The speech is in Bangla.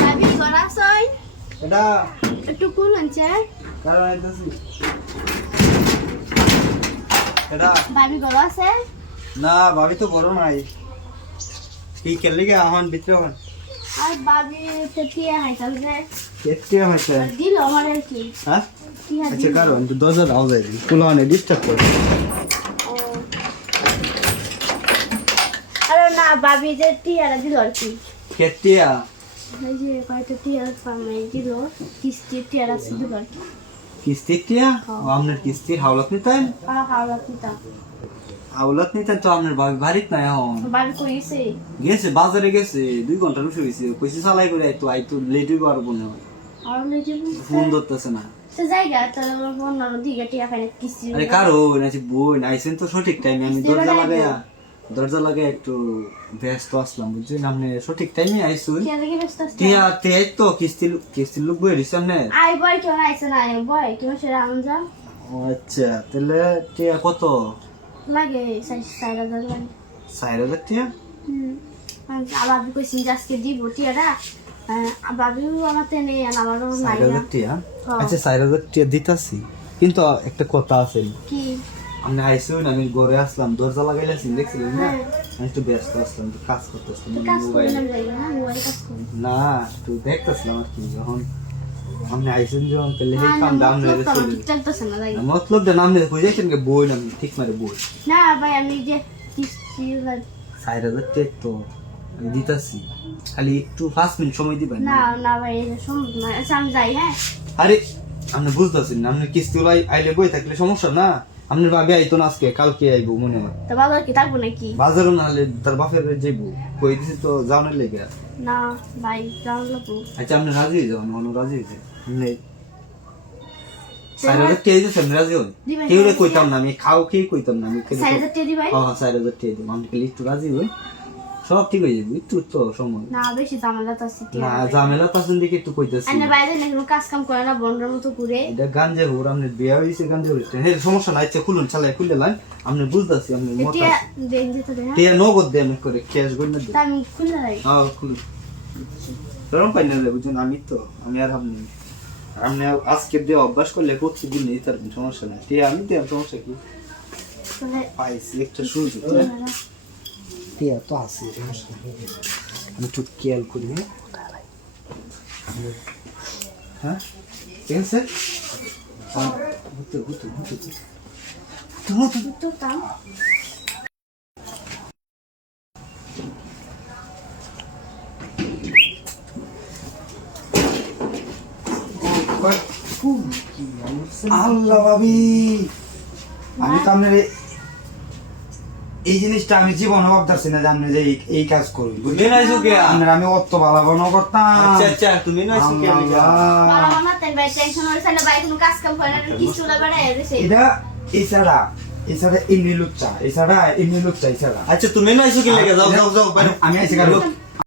ভাবি ঘর আসই এটা একটু খুলুন স্যার। কারণ আইতাছি এটা ভাবি ঘর আছে? না ভাবি তো বড় নাই কি কেলি গে আহন ভিতরে হন আর ভাবি পেটিয়ে হাইতাল রে কেটে হইছে দিল আমার কি হ্যাঁ কি হাত আচ্ছা কারণ তো 2000 আওয়াজ আইলি কুলানে ডিস্টার্ব করে আরে না ভাবি যে টিয়ারা দিল আর কি কেটিয়া এই যে কয়টা টিয়ার পামে দিল কিস্তি টিয়ারা দিল আর কি কিস্তিটিয়া আপনার কিস্তি হাওলাত নিতেন হাওড়া পিতা হাওলাত নিতেন তো আপনার ভাবি বাড়িত নাই এখন বাড়ি কইছে গেছে বাজারে গেছে 2 ঘন্টা রুশে হইছে কইছে চালাই করে আইতো লেট হইব আর বনে আর লেজে ফোন ধরতেছে না সে জায়গা তাহলে অন্য দিকে টিয়া খাই কিস্তি আরে কারো নাকি বই আইছেন তো সঠিক টাইমে আমি দরজা লাগাই একটু ব্যস্ত আসলাম বুঝছেন আপনি সঠিক টাইমে আইসুন টিয়া লাগে ব্যস্ত আছে টিয়া তে তো কিস্তির লোক বই দিছেন না আই বয় কেন আইছে না বয় কেন সেরা আনজা আচ্ছা তাহলে টিয়া কত লাগে 4000 লাগে 4000 টিয়া আবার কইছি যে আজকে দিব টিয়ারা বাবিও আমার তেনে আমারও নাই 4000 টিয়া আচ্ছা 4000 টিয়া দিতাছি কিন্তু একটা কথা আছে কি আমি আইসুন আমি ঘরে আসলাম দরজা লাগাইলাছি দেখছিলেন না আমি একটু ব্যস্ত আসলাম একটু কাজ করতেছিলাম কাজ মোবাইল করলাম যাই না মোবাইল কাজ করি না একটু দেখতেছিলাম আর কি যখন আপনি আইসেন যখন তাহলে সেই কাম দাম নেই ঠিক চলতেছে না যাই মতলব দে নাম নেই কইছেন কে বই নাম ঠিক মারে বই না ভাই আমি যে কিস্তি 4000 টেক তো আমি দিতাছি খালি একটু 5 মিনিট সময় দিবেন না না ভাই সম্ভব না আচ্ছা আমি যাই হ্যাঁ আরে আপনি বুঝতাছেন না আপনি কিস্তি লাই আইলে বই থাকলে সমস্যা না আপনার ভাবি আইতো না আজকে কালকে আইবো মনে হয় তো বাজার কি থাকবো নাকি বাজারও না হলে তার বাপের যাইবো কই দিছি তো যাওয়ার লেগে না ভাই যাও লাগবো আচ্ছা আপনি রাজি হয়ে যাবেন অনু রাজি হয়ে আপনি 4000 টেক দিতে আপনি রাজি হন কেউ রে কইতাম না আমি খাও কি কইতাম না আমি 4000 টাকা দি ভাই হ্যাঁ 4000 টেক দিই আমি খালি একটু রাজি হই সব ঠিক হয়ে যাবে একটু তো সময় না বেশি ঝামেলা তো আছে না ঝামেলা পাছেন দিকে একটু কইতাছি আন্না বাইরে না কোনো কাজ কাম করে না বন্ডার মতো ঘুরে এটা গাঞ্জে হুর আপনি বিয়া হইছে গাঞ্জে হইছে হে সমস্যা নাই ইচ্ছে খুলুন চালাই খুলে লাইন আপনি বুঝতাছি আপনি মত এটা দেন দিতে দে হ্যাঁ টিয়া নগদ দেন করে ক্যাশ গই না তা আমি খুলে রাই হ্যাঁ খুলুন গরম পাই না বুঝুন আমি তো আমি আর আপনি আজকে দিয়ে অভ্যাস করলে প্রতিদিন নেই তার কোনো সমস্যা নাই টিয়া আমি দিয়ে সমস্যা কি তাহলে পাইছি একটা সুযোগ টিয়া তো আছে সমস্যা আমি একটু খেয়াল করি হ্যাঁ ঠিক আছে তো কাম আল্লাহ ভাবি আমি তো আপনার এই জিনিসটা আমি জীবন ভাবতেছি না যে আপনি যে এই কাজ করবেন বুঝলেন আপনার আমি অত ভালো বানো করতাম আচ্ছা তুমি না বাবা মামা তেন ভাই টেনশন হইছে না ভাই কোনো কাজ কাম করে না কিছু না বাড়ায় দিছে এটা এছাড়া এছাড়া এমনি লুচ্চা এছাড়া আচ্ছা তুমি না আইছো কি লাগে যাও যাও যাও আমি আইছি কারণ